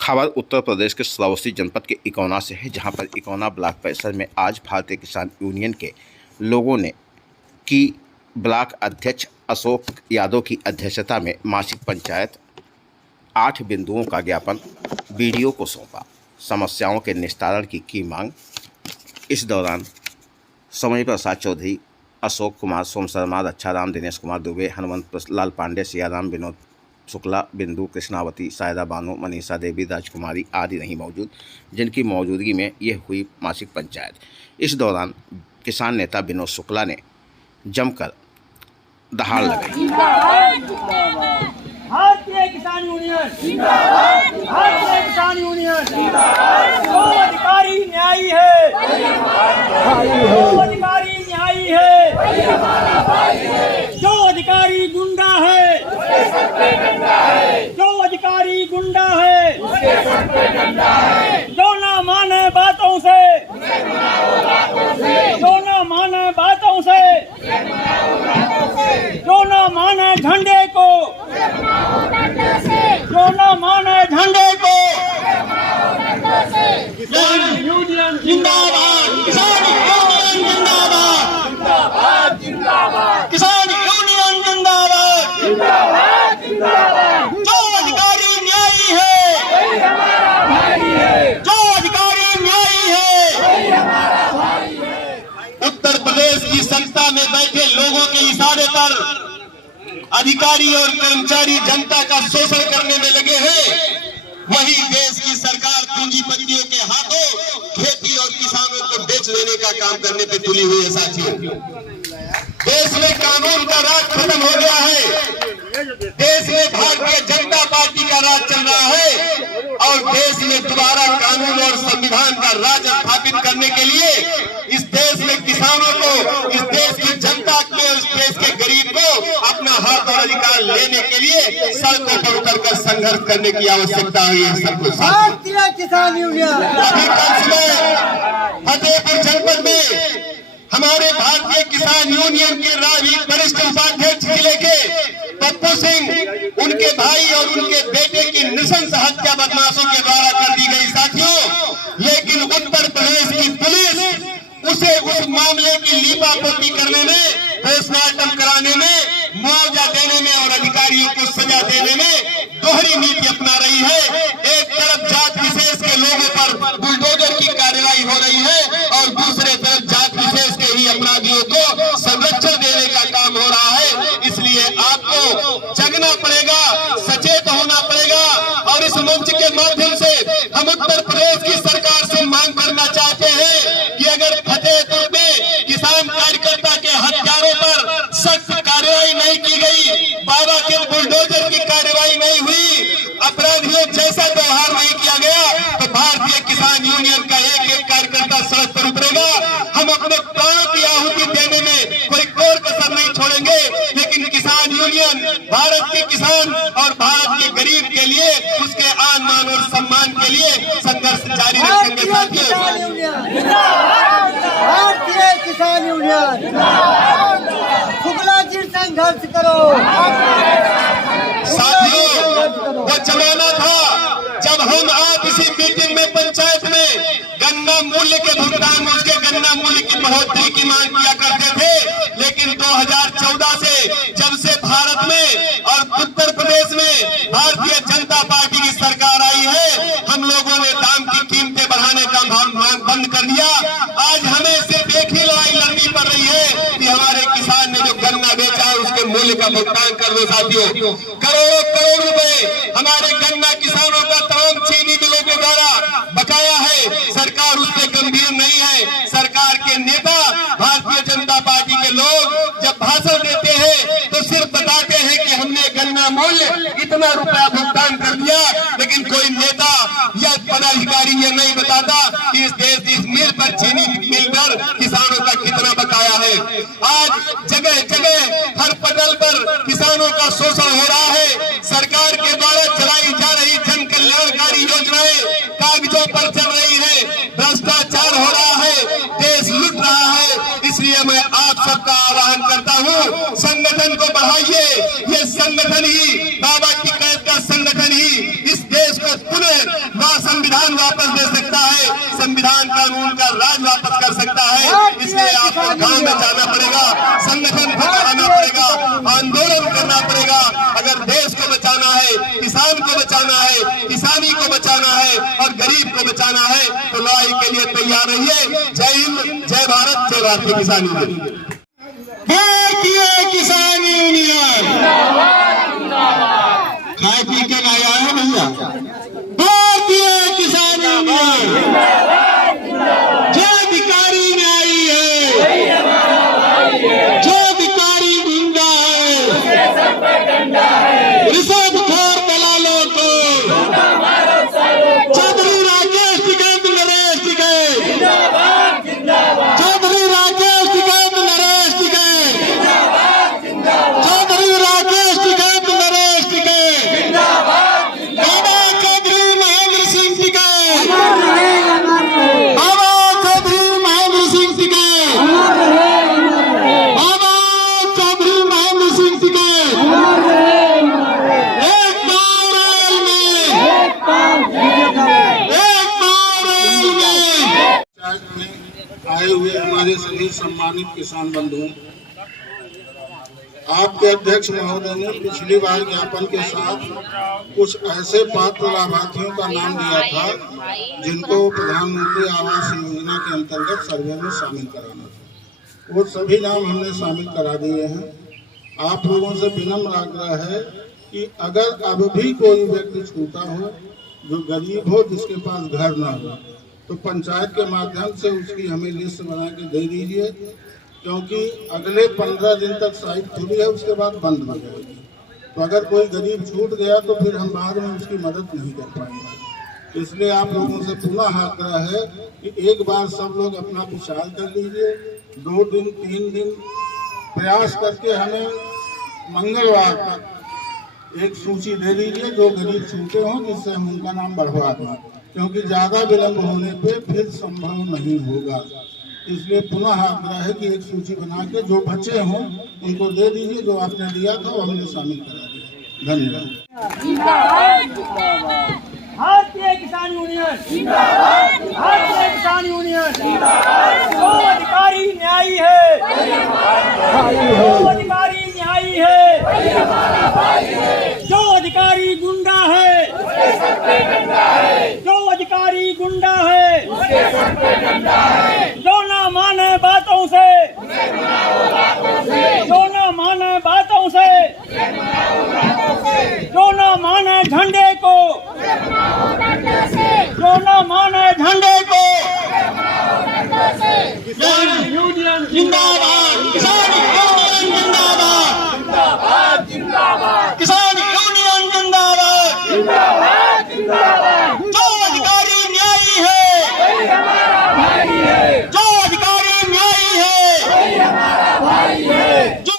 खबर उत्तर प्रदेश के श्रावस्ती जनपद के इकौना से है, जहां पर इकौना ब्लॉक परिसर में आज भारतीय किसान यूनियन के लोगों ने की ब्लॉक अध्यक्ष अशोक यादव की अध्यक्षता में मासिक पंचायत 8 बिंदुओं का ज्ञापन बीडीओ को सौंपा। समस्याओं के निस्तारण की मांग। इस दौरान समय प्रसाद चौधरी, अशोक कुमार, सोम शर्मा, रक्षाराम, दिनेश कुमार दुबे, हनुमंत लाल पांडे, सियाराम, विनोद शुक्ला, बिंदु, कृष्णावती, सायदा बानो, मनीषा देवी, राजकुमारी आदि नहीं मौजूद, जिनकी मौजूदगी में यह हुई मासिक पंचायत। इस दौरान किसान नेता विनोद शुक्ला ने जमकर दहाड़ लगाई। भारतीय किसान यूनियन जिंदाबाद, भारतीय किसान यूनियन जिंदाबाद। जो अधिकारी न्यायी है, जो अधिकारी न्यायी है, जो अधिकारी गुंडा है, जो अधिकारी गुंडा है, जो ना माने बातों से, जो ना माने बातों से, जो ना माने झंडे को, जो न माने झंडे को। किसान यूनियन जिंदाबाद, किसान यूनियन जिंदाबाद, जिंदाबाद, किसान यूनियन जिंदाबाद, जिंदाबाद, जिंदाबाद। जो अधिकारी न्यायी है, वही हमारा भाई है, जो अधिकारी न्यायी है, वही हमारा भाई है। उत्तर प्रदेश की सत्ता में बैठे लोगों के इशारे पर अधिकारी और कर्मचारी जनता का शोषण करने में लगे हैं। वही देश की सरकार पूंजीपतियों के हाथों खेती और किसानों को बेच देने का काम करने पे तुली हुई है। साथियों, देश में कानून का राज खत्म हो गया है। देश में भारतीय जनता पार्टी का राज चल रहा है और देश में दोबारा कानून और संविधान का राज स्थापित करने के लिए इस देश में किसानों को, इस देश की जनता को, इस देश के गरीब को अपना हक और अधिकार लेने के लिए सड़कों पर उतरकर संघर्ष करने की आवश्यकता है। सबको भारतीय किसान यूनियन। अभी कल सुबह फतेहपुर जनपद में हमारे भारतीय किसान यूनियन के वरिष्ठ उपाध्यक्ष जिले के पप्पू सिंह, उनके भाई और उनके बेटे की नृशंस हत्या बदमाशों के द्वारा कर दी गई। साथियों, लेकिन उत्तर प्रदेश की पुलिस उसे उस मामले की लीपापोती करने में, पोस्टमार्टम कराने में, मुआवजा देने में और अधिकारियों को सजा देने में दोहरी नीति अपना रही है। एक तरफ जात विशेष के लोगों पर बुलडोजर की कार्रवाई हो रही है और दूसरे तरफ जात विशेष के ही अपराधियों को संरक्षण देने का काम हो रहा है। इसलिए आपको जगना पड़ेगा, सचेत होना पड़ेगा और इस मंच के माध्यम से हम उत्तर प्रदेश की सरकार से मांग करना चाहते हैं कि अगर फतेहपुर में किसान कार्यकर्ता के हत्यारों पर सख्त कार्रवाई नहीं की गई, बाबा के बुलडोजर की कार्रवाई नहीं हुई, अपराधियों जैसा व्यवहार नहीं किया गया, तो भारतीय किसान यूनियन का एक एक कार्यकर्ता सड़क पर उतरेगा। हम अपने प्राणों की आहुति देने में कोई कोर कसर नहीं छोड़ेंगे, लेकिन किसान यूनियन भारत के किसान और भारत के गरीब के लिए, उसके आन मान और सम्मान के लिए संघर्ष जारी रखेंगे। भारतीय किसान यूनियन शुक्ला जी संघर्ष करो। साथियों, वो जमाना था जब हम आप इसी मीटिंग में पंचायत में गन्ना मूल्य के भुगतान, उसके गन्ना मूल्य की बढ़ोतरी की मांग किया करते थे। लेकिन 2014 से जब से भारत में और उत्तर प्रदेश में भारतीय जनता पार्टी की सरकार आई है, हम लोगों ने दाम की कीमतें बढ़ाने का मांग बंद कर दिया। आज हमें सिर्फ एक ही लड़ाई लड़नी पड़ रही है कि हमारे किसान ने जो गन्ना बेचा है उसके मूल्य का भुगतान कर दो। साथियों, करोड़ों करोड़ रुपए हमारे गन्ना किसानों का तमाम चीनी मिलों के द्वारा बकाया है, सरकार उस पर गंभीर नहीं है। सरकार के नेता, भारतीय जनता पार्टी के लोग जब भाषण देते हैं तो सिर्फ बताते हैं कि हमने गन्ना मूल्य इतना रुपया भुगतान कर दिया, लेकिन कोई नेता या पदाधिकारी ये नहीं बताता कि इस देश इस मिल पर, चीनी मिल पर किसानों का कितना बकाया है। आज जगह जगह हर पटल पर किसानों का शोषण हो रहा है। सरकार के द्वारा चलाई जा रही जन कल्याणकारी योजनाएं कागजों पर चल रही है, भ्रष्टाचार हो रहा है, देश लूट रहा है। इसलिए मैं आप सबका आह्वान करता हूं, संगठन को बढ़ाइए। ये संगठन ही, बाबा की कैद का संगठन ही इस देश को पुनः वापस दे सकता है, संविधान कानून का राज वापस कर सकता है। इसलिए आपको गांव में जाना पड़ेगा, संगठन को बढ़ाना पड़ेगा, आंदोलन करना पड़ेगा। अगर देश को बचाना है, किसान को बचाना है, किसानी को बचाना है और गरीब को बचाना है तो लड़ाई के लिए तैयार रहिए। जय हिंद, जय भारत, जय भारतीय किसान यूनियन। भारतीय किसान यूनियन खाए पी के नहीं आया है भैया। भारतीय किसान यूनियन जो अधिकारी न्यायी है, जो अधिकारी गुंडा है, रिश्वतखोर दलालों को चौधरी राकेश टिकैत नरेश टिकैत, चौधरी राकेश टिकैत नरेश टिकैत, चौधरी राकेश टिकैत नरेश टिकैत, बाबा चौधरी महेंद्र सिंह टिकैत, बाबा चौधरी महेंद्र सिंह टिकैत, बाबा चौधरी महेंद्र सिंह टिकैत। एक बार रेल में, एक बार रेल में आए हुए हमारे सभी सम्मानित किसान बंधुओं, आपके अध्यक्ष महोदय ने पिछली बार ज्ञापन के साथ कुछ ऐसे पात्र लाभार्थियों का नाम दिया था जिनको प्रधानमंत्री आवास योजना के अंतर्गत सर्वे में शामिल कराना था। वो सभी नाम हमने शामिल करा दिए हैं। आप लोगों से विनम्र आग्रह है कि अगर अब भी कोई व्यक्ति छूटा हो जो गरीब हो, जिसके पास घर ना हो, तो पंचायत के माध्यम से उसकी हमें लिस्ट बना के दे दीजिए, क्योंकि अगले 15 दिन तक साइट खुली है, उसके बाद बंद हो जाएगी। तो अगर कोई गरीब छूट गया तो फिर हम बाद में उसकी मदद नहीं कर पाएंगे। इसलिए आप लोगों से पुनः आग्रह है कि एक बार सब लोग अपना विचार कर लीजिए, 2 दिन 3 दिन प्रयास करके हमें मंगलवार तक एक सूची दे दीजिए जो गरीब छूटे हों, जिससे हम उनका नाम बढ़वा दें, क्योंकि ज्यादा विलंब होने पे फिर संभव नहीं होगा। इसलिए पुनः आग्रह है कि एक सूची बना के जो बचे हों उनको दे दीजिए, जो आपने दिया था वो हमने शामिल करा दिया। धन्यवाद। भारतीय किसान यूनियन, भारतीय किसान यूनियन, जो अधिकारी न्यायी है, जो अधिकारी न्यायी है, जो अधिकारी गुंडा है, जो अधिकारी गुंडा है, जो ना माने बातों से, जो ना माने बातों से, जो ना माने झंडे को, जो ना